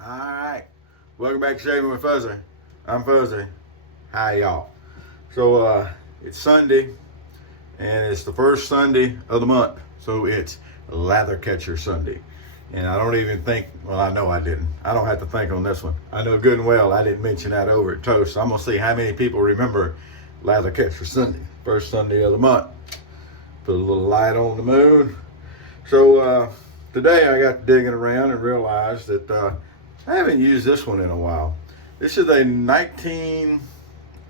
Alright, welcome back to Shaving with Fuzzy. I'm Fuzzy. Hi y'all. So it's Sunday, and it's the first Sunday of the month. So it's Lather Catcher Sunday. And I don't even think, well, I know I didn't. I don't have to think on this one. I know good and well I didn't mention that over at Toast. So I'm going to see how many people remember Lather Catcher Sunday, first Sunday of the month. Put a little light on the moon. So today I got digging around and realized that I haven't used this one in a while. This is a 19,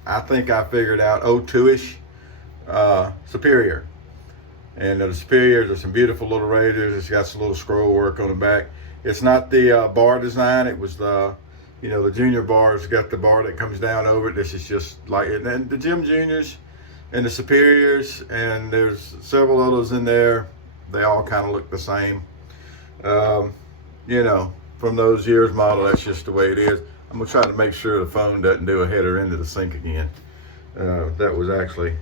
I think I figured out, 02-ish Superior. And the Superiors are some beautiful little razors. It's got some little scroll work on the back. It's not the bar design. It was the, the Junior bars got the bar that comes down over it. This is just like it. And the Gym Juniors and the Superiors, and there's several others in there. They all kind of look the same. From those years model, that's just the way it is. I'm gonna try to make sure the phone doesn't do a header into the sink again. That was actually,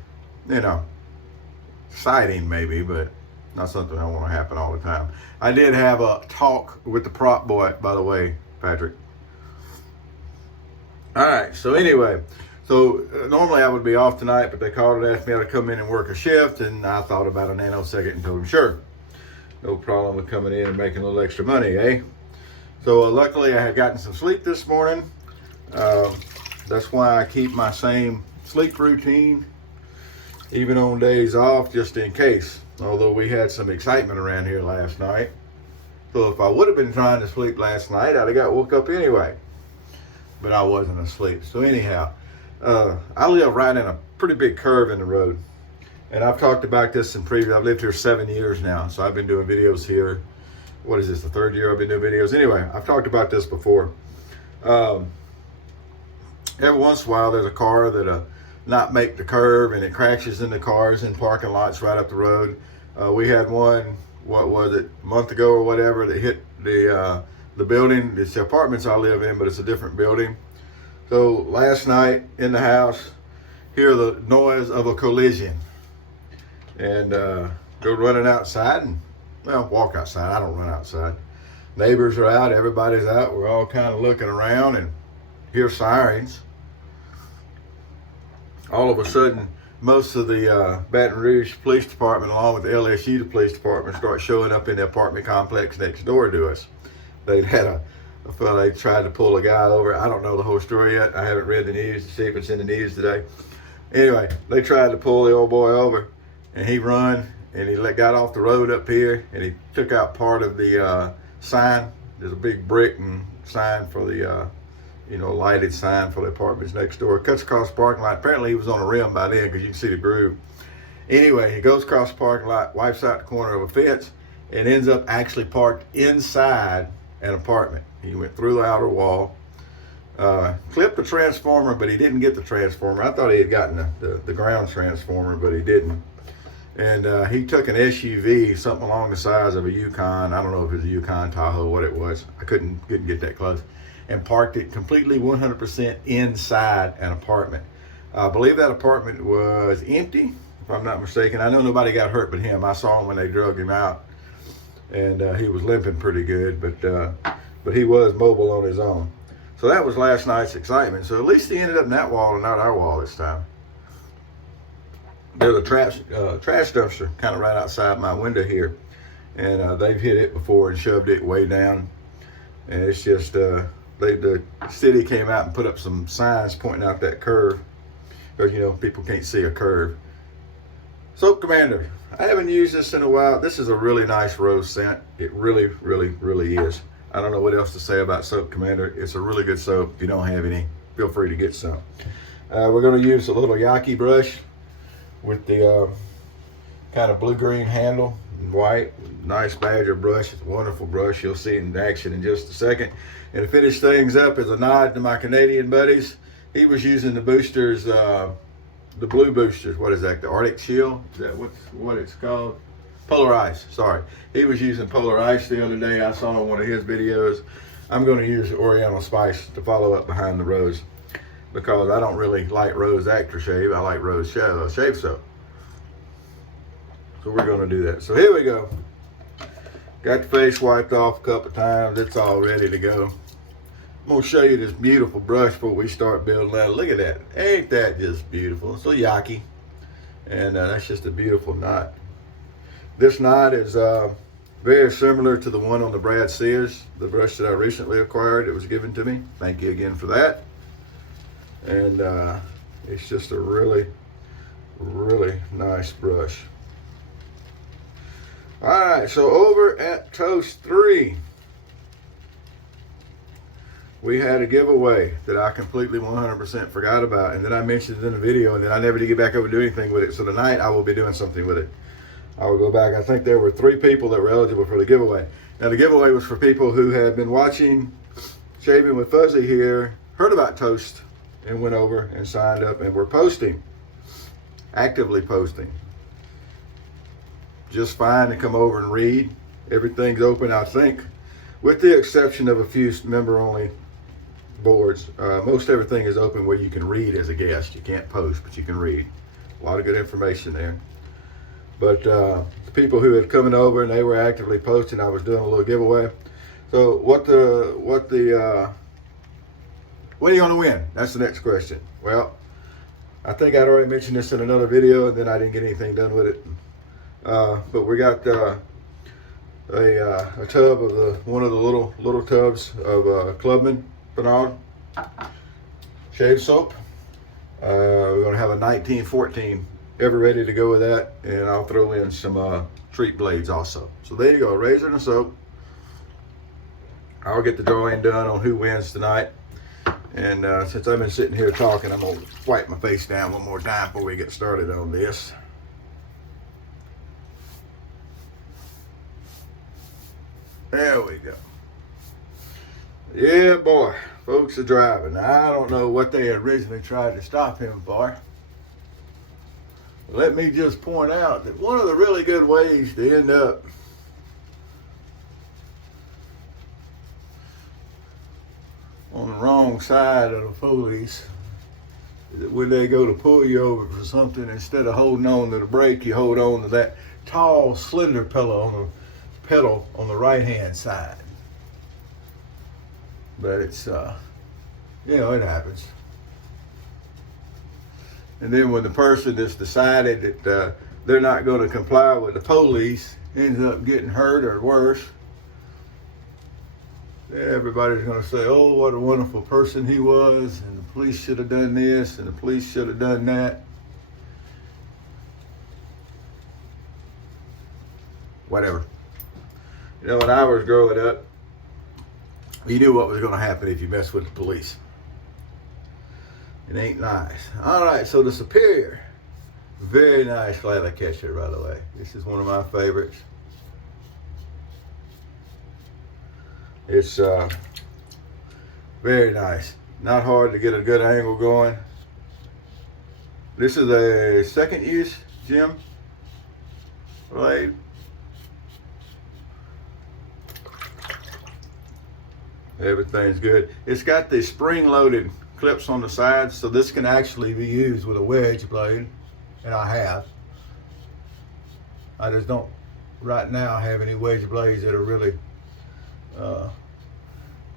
exciting maybe, but not something I want to happen all the time. I did have a talk with the prop boy, by the way, Patrick. All right, so anyway, normally I would be off tonight, but they called and asked me to come in and work a shift, and I thought about a nanosecond and told them, sure. No problem with coming in and making a little extra money, eh? So luckily I had gotten some sleep this morning. That's why I keep my same sleep routine, even on days off, just in case. Although we had some excitement around here last night. So if I would have been trying to sleep last night, I'd have got woke up anyway. But I wasn't asleep. So anyhow, I live right in a pretty big curve in the road. And I've talked about this in previous, I've lived here 7 years now. So I've been doing videos here. What is this, the third year I've been doing videos? Anyway, I've talked about this before. Every once in a while, there's a car that'll not make the curve, and it crashes into cars in parking lots right up the road. We had one, what was it, a month ago or whatever, that hit the building. It's the apartments I live in, but it's a different building. So last night in the house, hear the noise of a collision, and go running outside and, well, walk outside. I don't run outside. Neighbors are out. Everybody's out. We're all kind of looking around and hear sirens. All of a sudden, most of the Baton Rouge Police Department, along with the LSU Police Department, start showing up in the apartment complex next door to us. They had a fellow, they tried to pull a guy over. I don't know the whole story yet. I haven't read the news to see if it's in the news today. Anyway, they tried to pull the old boy over, and he run. And he got off the road up here, and he took out part of the sign. There's a big brick and sign for the, lighted sign for the apartments next door. Cuts across the parking lot. Apparently he was on a rim by then, because you can see the groove. Anyway, he goes across the parking lot, wipes out the corner of a fence, and ends up actually parked inside an apartment. He went through the outer wall, clipped the transformer, but he didn't get the transformer. I thought he had gotten the ground transformer, but he didn't. And he took an SUV, something along the size of a Yukon. I don't know if it was a Yukon, Tahoe, what it was. I couldn't get that close. And parked it completely 100% inside an apartment. I believe that apartment was empty, if I'm not mistaken. I know nobody got hurt but him. I saw him when they drug him out. And he was limping pretty good, but he was mobile on his own. So that was last night's excitement. So at least he ended up in that wall and not our wall this time. There's a trash dumpster kind of right outside my window here, and they've hit it before and shoved it way down. And it's just the city came out and put up some signs pointing out that curve, because people can't see a curve. Soap Commander, I haven't used this in a while. This is a really nice rose scent. It really, really, really is. I don't know what else to say about Soap Commander. It's a really good soap. If you don't have any, feel free to get some. We're going to use a little Yaki brush with the kind of blue-green handle, white, nice Badger brush. It's a wonderful brush. You'll see it in action in just a second. And to finish things up, as a nod to my Canadian buddies, he was using the boosters, the blue boosters. What is that? The Arctic Shield? Is that what it's called? Polar Ice. Sorry. He was using Polar Ice the other day. I saw in one of his videos. I'm going to use Oriental Spice to follow up behind the rose, because I don't really like Rose Aftershave. I like Rose Shave Soap. So we're going to do that. So here we go. Got the face wiped off a couple times. It's all ready to go. I'm gonna show you this beautiful brush before we start building that. Look at that. Ain't that just beautiful? It's a yaki. And that's just a beautiful knot. This knot is very similar to the one on the Brad Sears, the brush that I recently acquired. It was given to me. Thank you again for that. And it's just a really, really nice brush. All right, so over at Toast 3, we had a giveaway that I completely 100% forgot about, and then I mentioned it in the video, and then I never did get back over to do anything with it. So tonight I will be doing something with it. I will go back. I think there were 3 people that were eligible for the giveaway. Now the giveaway was for people who had been watching Shaving with Fuzzy here, heard about Toast, and went over and signed up and were posting, actively posting. Just fine to come over and read. Everything's open, I think, with the exception of a few member-only boards. Most everything is open where you can read as a guest. You can't post, but you can read. A lot of good information there. But the people who had coming over and they were actively posting, I was doing a little giveaway. So when are you going to win? That's the next question. Well, I think I'd already mentioned this in another video, and then I didn't get anything done with it. But we got a tub of one of the little tubs of Clubman Bernard shave soap. We're going to have a 1914 ever ready to go with that, and I'll throw in some treat blades also. So there you go, razor and a soap. I'll get the drawing done on who wins tonight. And since I've been sitting here talking, I'm going to wipe my face down one more time before we get started on this. There we go. Yeah, boy, folks are driving. Now, I don't know what they originally tried to stop him for. Let me just point out that one of the really good ways to end up on the wrong side of the police is that when they go to pull you over for something, instead of holding on to the brake, you hold on to that tall, slender pedal on the right-hand side. But it's, it happens. And then when the person that's decided that they're not going to comply with the police ends up getting hurt or worse, everybody's going to say, oh, what a wonderful person he was, and the police should have done this, and the police should have done that. Whatever. You know, when I was growing up, you knew what was going to happen if you messed with the police. It ain't nice. All right, so the Superior, very nice lather catcher, by the way. This is one of my favorites. It's very nice. Not hard to get a good angle going. This is a second use Jim blade. Everything's good. It's got the spring-loaded clips on the sides, so this can actually be used with a wedge blade, and I have. I just don't right now have any wedge blades that are really, I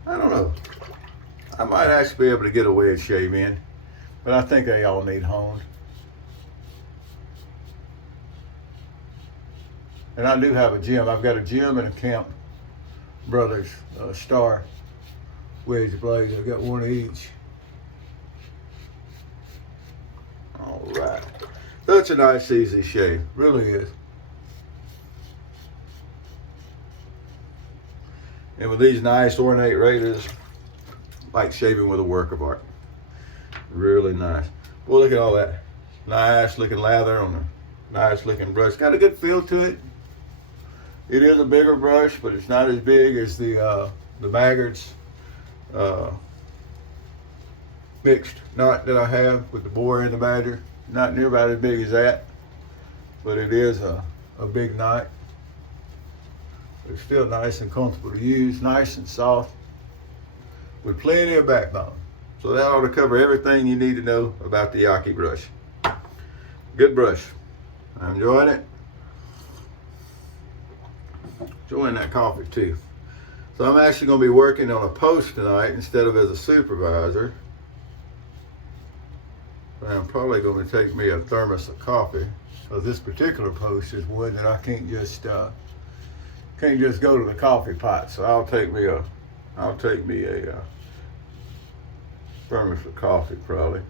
don't know. I might actually be able to get a wedge shave in, but I think they all need honed. And I do have a Jim. I've got a Jim and a Camp Brothers Star wedge blades. I've got one of each. All right. That's a nice, easy shave. Really is. And with these nice, ornate razors, like shaving with a work of art. Really nice. Well, look at all that. Nice looking lather on a nice looking brush. Got a good feel to it. It is a bigger brush, but it's not as big as the Baggards mixed knot that I have with the boar and the badger. Not near about as big as that, but it is a big knot. It's still nice and comfortable to use, nice and soft, with plenty of backbone. So that ought to cover everything you need to know about the Yaki brush. Good brush. I'm enjoying it. Enjoying that coffee too. So I'm actually going to be working on a post tonight instead of as a supervisor. But I'm probably going to take me a thermos of coffee, because this particular post is one that I can't just go to the coffee pot. So I'll take me a thermos of coffee probably.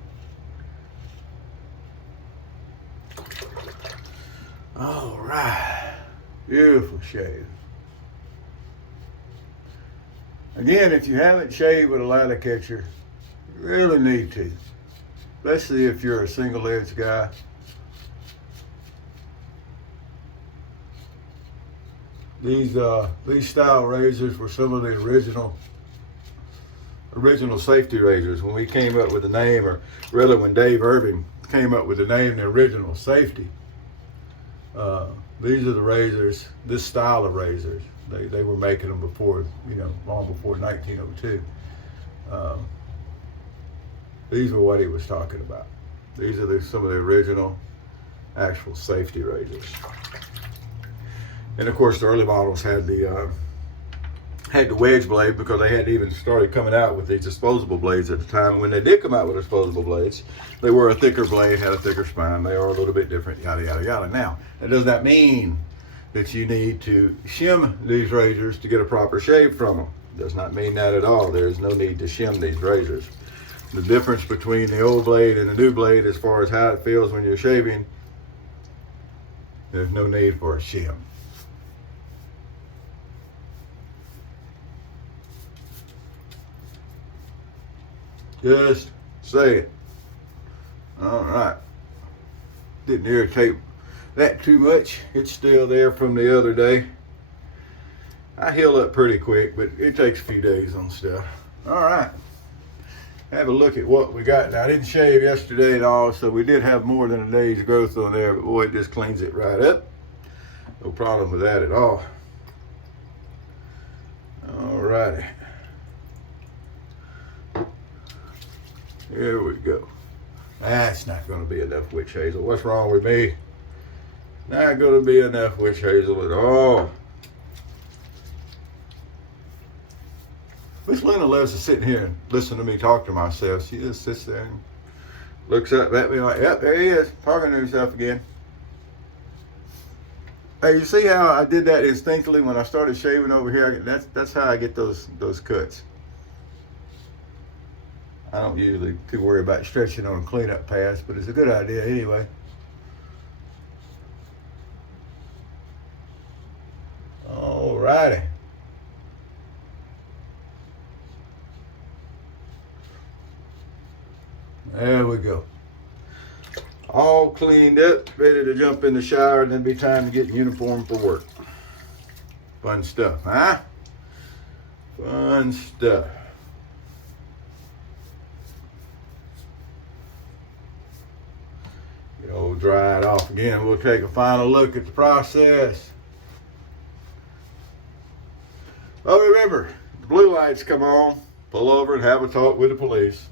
All right, beautiful shave. Again, if you haven't shaved with a ladder catcher, you really need to, especially if you're a single edge guy. These style razors were some of the original safety razors. When we came up with the name, or really when Dave Irving came up with the name, the original safety. These are the razors, this style of razors. They were making them before, long before 1902. These are what he was talking about. These are some of the original actual safety razors. And of course, the early models had the wedge blade, because they hadn't even started coming out with these disposable blades at the time. And when they did come out with disposable blades, they were a thicker blade, had a thicker spine. They are a little bit different, yada, yada, yada. Now, that does not mean that you need to shim these razors to get a proper shave from them. It does not mean that at all. There is no need to shim these razors. The difference between the old blade and the new blade, as far as how it feels when you're shaving, there's no need for a shim. Just say it. All right. Didn't irritate that too much. It's still there from the other day. I heal up pretty quick, but it takes a few days on stuff. All right. Have a look at what we got. Now, I didn't shave yesterday at all, so we did have more than a day's growth on there, but boy, it just cleans it right up. No problem with that at all. All righty. Here we go. That's not going to be enough witch hazel. What's wrong with me? Not going to be enough witch hazel at all. Miss Lena loves to sit here and listen to me talk to myself. She just sits there and looks up at me like, yep, there he is, talking to himself again. Hey, you see how I did that instinctively when I started shaving over here? That's how I get those cuts. I don't usually too worry about stretching on a cleanup pass, but it's a good idea anyway. All righty. There we go. All cleaned up, ready to jump in the shower, and then be time to get in uniform for work. Fun stuff, huh? Fun stuff. Dry it off again. We'll take a final look at the process. Well, remember, the blue lights come on, pull over and have a talk with the police.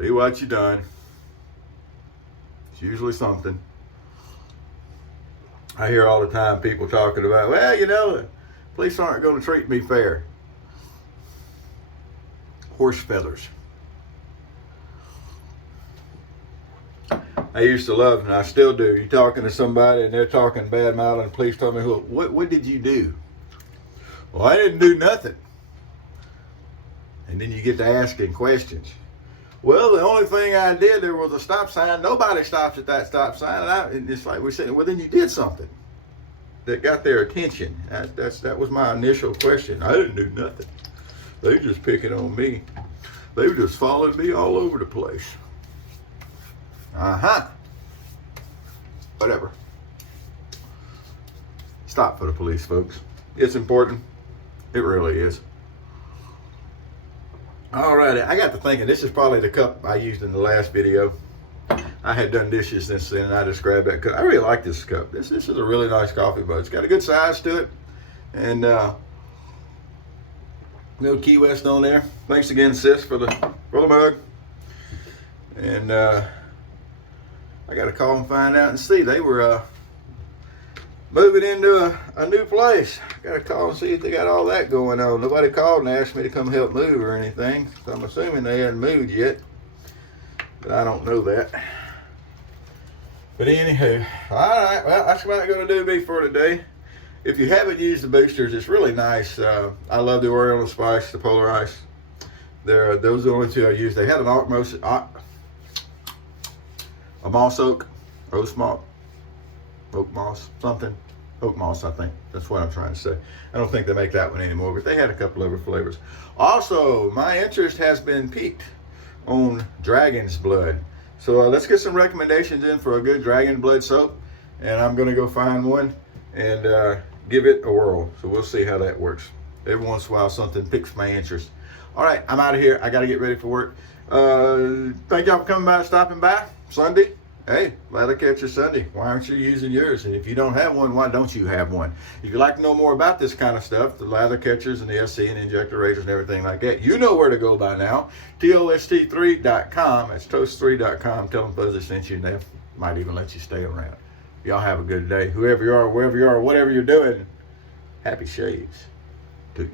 See what you done. It's usually something. I hear all the time people talking about, well, the police aren't going to treat me fair. Horse feathers. I used to love, and I still do, you talking to somebody and they're talking bad mouth, and the police tell me, what did you do? Well, I didn't do nothing. And then you get to asking questions. Well, the only thing I did, there was a stop sign. Nobody stops at that stop sign. And it's like we're saying, well, then you did something that got their attention. That was my initial question. I didn't do nothing. They just picking on me. They just followed me all over the place. Whatever. Stop for the police, folks. It's important. It really is. Alrighty, I got to thinking, this is probably the cup I used in the last video. I had done dishes since then, and I just grabbed that cup. I really like this cup. This is a really nice coffee mug. It's got a good size to it. And little Key West on there. Thanks again, sis, for the mug. And I got to call and find out and see. They were moving into a new place. Got to call and see if they got all that going on. Nobody called and asked me to come help move or anything, so I'm assuming they hadn't moved yet, but I don't know that. But anywho, all right, well, that's what I'm going to do be for today. If you haven't used the boosters, it's really nice. I love the Oriental Spice, the Polar Ice. Those are the only two I use. They had an a moss oak, roast malt, oak moss, something. Oak moss, I think. That's what I'm trying to say. I don't think they make that one anymore, but they had a couple other flavors. Also, my interest has been piqued on dragon's blood. So let's get some recommendations in for a good dragon blood soap. And I'm going to go find one and give it a whirl. So we'll see how that works. Every once in a while, something piques my interest. All right, I'm out of here. I got to get ready for work. Thank y'all for coming by and stopping by. Sunday. Hey, Lather Catcher Sunday. Why aren't you using yours? And if you don't have one, why don't you have one? If you'd like to know more about this kind of stuff, the lather catchers and the SC and injector razors and everything like that, you know where to go by now. TOST3.com. That's toast3.com. Tell them Fuzzy sent you, and they might even let you stay around. Y'all have a good day. Whoever you are, wherever you are, whatever you're doing, happy shades to you.